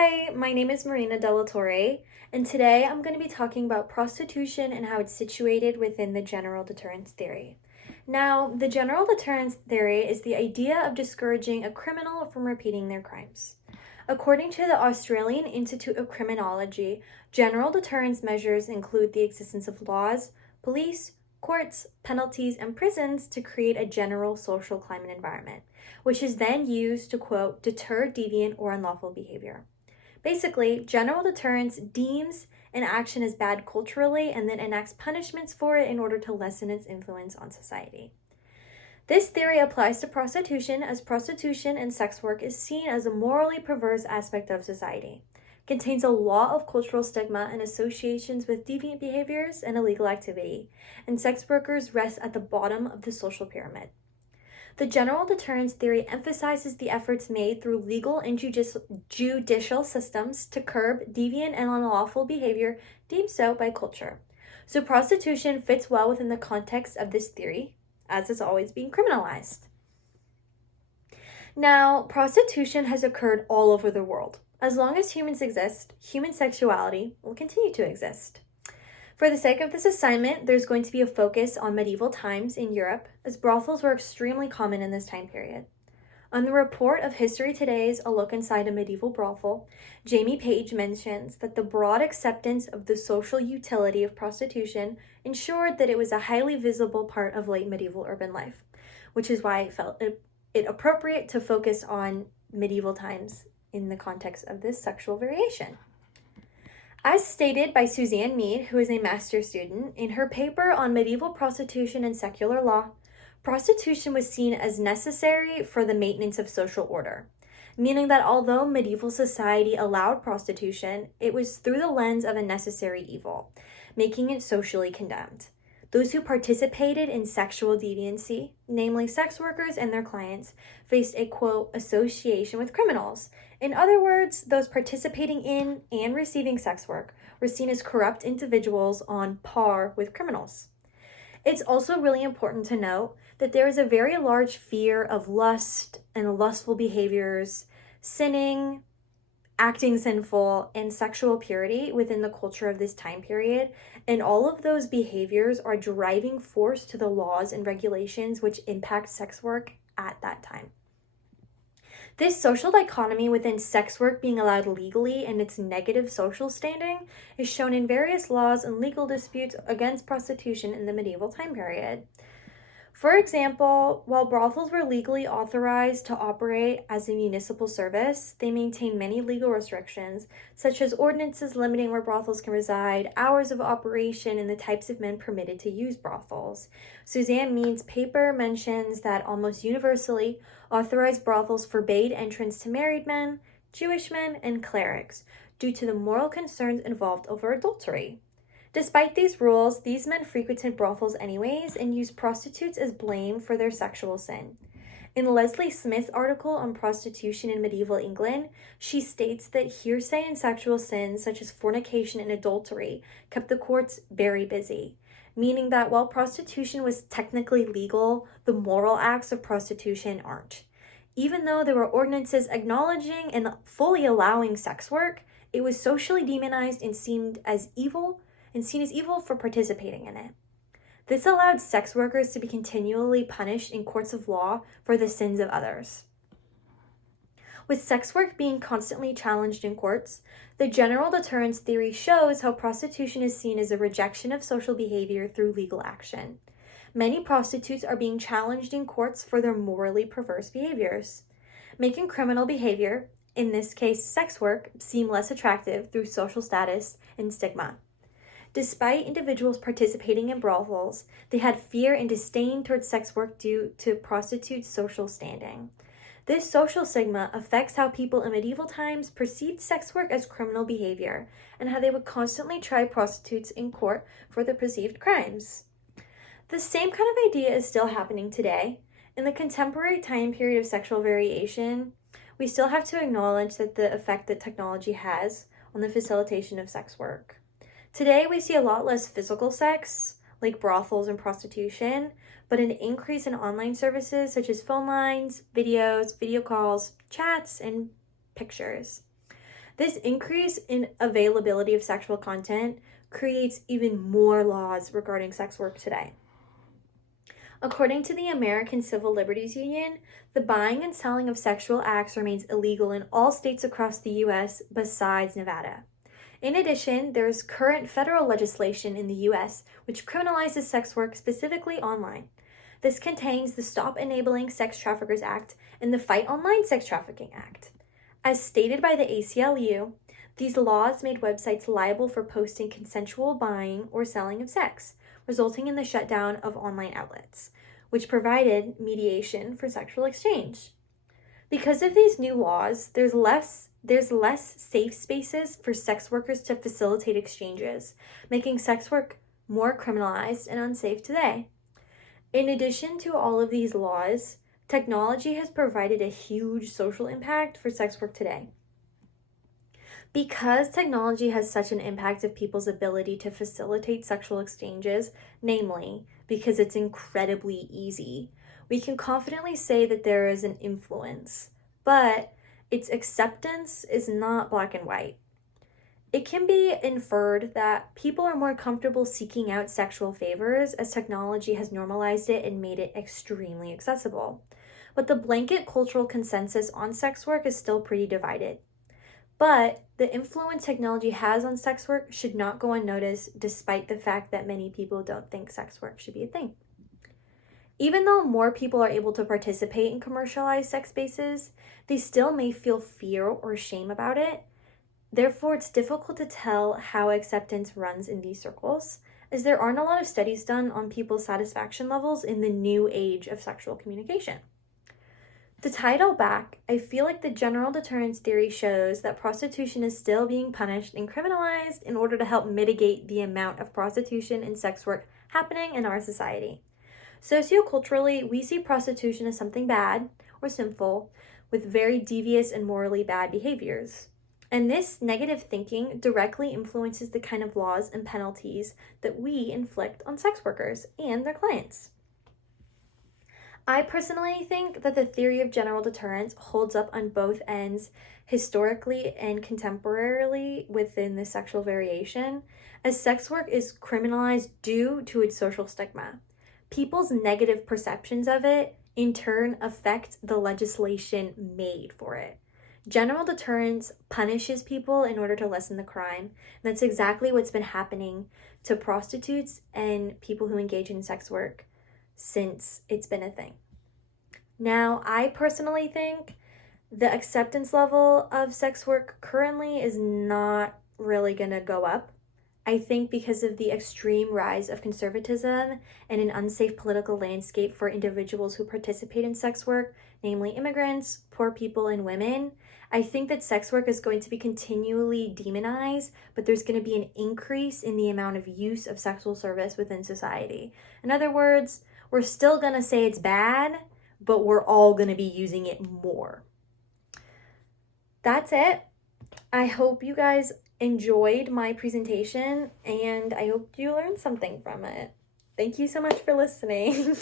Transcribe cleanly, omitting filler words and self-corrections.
Hi, my name is Marina Torre, and today I'm going to be talking about prostitution and how it's situated within the general deterrence theory. Now, the general deterrence theory is the idea of discouraging a criminal from repeating their crimes. According to the Australian Institute of Criminology, general deterrence measures include the existence of laws, police, courts, penalties, and prisons to create a general social climate environment, which is then used to, quote, deter deviant or unlawful behavior. Basically, general deterrence deems an action as bad culturally and then enacts punishments for it in order to lessen its influence on society. This theory applies to prostitution, as prostitution and sex work is seen as a morally perverse aspect of society. It contains a lot of cultural stigma and associations with deviant behaviors and illegal activity, and sex workers rest at the bottom of the social pyramid. The general deterrence theory emphasizes the efforts made through legal and judicial systems to curb deviant and unlawful behavior deemed so by culture. So prostitution fits well within the context of this theory, as it's always being criminalized. Now, prostitution has occurred all over the world. As long as humans exist, human sexuality will continue to exist. For the sake of this assignment, there's going to be a focus on medieval times in Europe, as brothels were extremely common in this time period. On the report of History Today's A Look Inside a Medieval Brothel, Jamie Page mentions that the broad acceptance of the social utility of prostitution ensured that it was a highly visible part of late medieval urban life, which is why I felt it appropriate to focus on medieval times in the context of this sexual variation. As stated by Suzanne Mead, who is a master's student, in her paper on medieval prostitution and secular law, prostitution was seen as necessary for the maintenance of social order, meaning that although medieval society allowed prostitution, it was through the lens of a necessary evil, making it socially condemned. Those who participated in sexual deviancy, namely sex workers and their clients, faced a, quote, association with criminals. In other words, those participating in and receiving sex work were seen as corrupt individuals on par with criminals. It's also really important to note that there is a very large fear of lust and lustful behaviors, sinning, acting sinful, and sexual purity within the culture of this time period, and all of those behaviors are driving force to the laws and regulations which impact sex work at that time. This social dichotomy within sex work being allowed legally and its negative social standing is shown in various laws and legal disputes against prostitution in the medieval time period. For example, while brothels were legally authorized to operate as a municipal service, they maintained many legal restrictions, such as ordinances limiting where brothels can reside, hours of operation, and the types of men permitted to use brothels. Suzanne Mead's paper mentions that almost universally, authorized brothels forbade entrance to married men, Jewish men, and clerics, due to the moral concerns involved over adultery. Despite these rules, these men frequented brothels anyways and used prostitutes as blame for their sexual sin. In Leslie Smith's article on prostitution in medieval England, she states that hearsay and sexual sins such as fornication and adultery kept the courts very busy, meaning that while prostitution was technically legal, the moral acts of prostitution aren't. Even though there were ordinances acknowledging and fully allowing sex work, it was socially demonized and seen as evil for participating in it. This allowed sex workers to be continually punished in courts of law for the sins of others. With sex work being constantly challenged in courts, the general deterrence theory shows how prostitution is seen as a rejection of social behavior through legal action. Many prostitutes are being challenged in courts for their morally perverse behaviors, making criminal behavior, in this case sex work, seem less attractive through social status and stigma. Despite individuals participating in brothels, they had fear and disdain towards sex work due to prostitutes' social standing. This social stigma affects how people in medieval times perceived sex work as criminal behavior and how they would constantly try prostitutes in court for their perceived crimes. The same kind of idea is still happening today. In the contemporary time period of sexual variation, we still have to acknowledge that the effect that technology has on the facilitation of sex work. Today, we see a lot less physical sex, like brothels and prostitution, but an increase in online services such as phone lines, videos, video calls, chats, and pictures. This increase in availability of sexual content creates even more laws regarding sex work today. According to the American Civil Liberties Union, the buying and selling of sexual acts remains illegal in all states across the U.S. besides Nevada. In addition, there is current federal legislation in the U.S. which criminalizes sex work specifically online. This contains the Stop Enabling Sex Traffickers Act and the Fight Online Sex Trafficking Act. As stated by the ACLU, these laws made websites liable for posting consensual buying or selling of sex, resulting in the shutdown of online outlets, which provided mediation for sexual exchange. Because of these new laws, there's less safe spaces for sex workers to facilitate exchanges, making sex work more criminalized and unsafe today. In addition to all of these laws, technology has provided a huge social impact for sex work today. Because technology has such an impact of people's ability to facilitate sexual exchanges, namely because it's incredibly easy, we can confidently say that there is an influence, but its acceptance is not black and white. It can be inferred that people are more comfortable seeking out sexual favors as technology has normalized it and made it extremely accessible. But the blanket cultural consensus on sex work is still pretty divided. But the influence technology has on sex work should not go unnoticed, despite the fact that many people don't think sex work should be a thing. Even though more people are able to participate in commercialized sex spaces, they still may feel fear or shame about it. Therefore, it's difficult to tell how acceptance runs in these circles, as there aren't a lot of studies done on people's satisfaction levels in the new age of sexual communication. To tie it all back, I feel like the general deterrence theory shows that prostitution is still being punished and criminalized in order to help mitigate the amount of prostitution and sex work happening in our society. Socioculturally, we see prostitution as something bad or sinful with very devious and morally bad behaviors. And this negative thinking directly influences the kind of laws and penalties that we inflict on sex workers and their clients. I personally think that the theory of general deterrence holds up on both ends, historically and contemporarily within the sexual variation, as sex work is criminalized due to its social stigma. People's negative perceptions of it, in turn, affect the legislation made for it. General deterrence punishes people in order to lessen the crime. That's exactly what's been happening to prostitutes and people who engage in sex work since it's been a thing. Now, I personally think the acceptance level of sex work currently is not really going to go up. I think because of the extreme rise of conservatism and an unsafe political landscape for individuals who participate in sex work, namely immigrants, poor people, and women, I think that sex work is going to be continually demonized, but there's going to be an increase in the amount of use of sexual service within society. In other words, we're still going to say it's bad, but we're all going to be using it more. That's it. I hope you guys enjoyed my presentation, and I hope you learned something from it. Thank you so much for listening.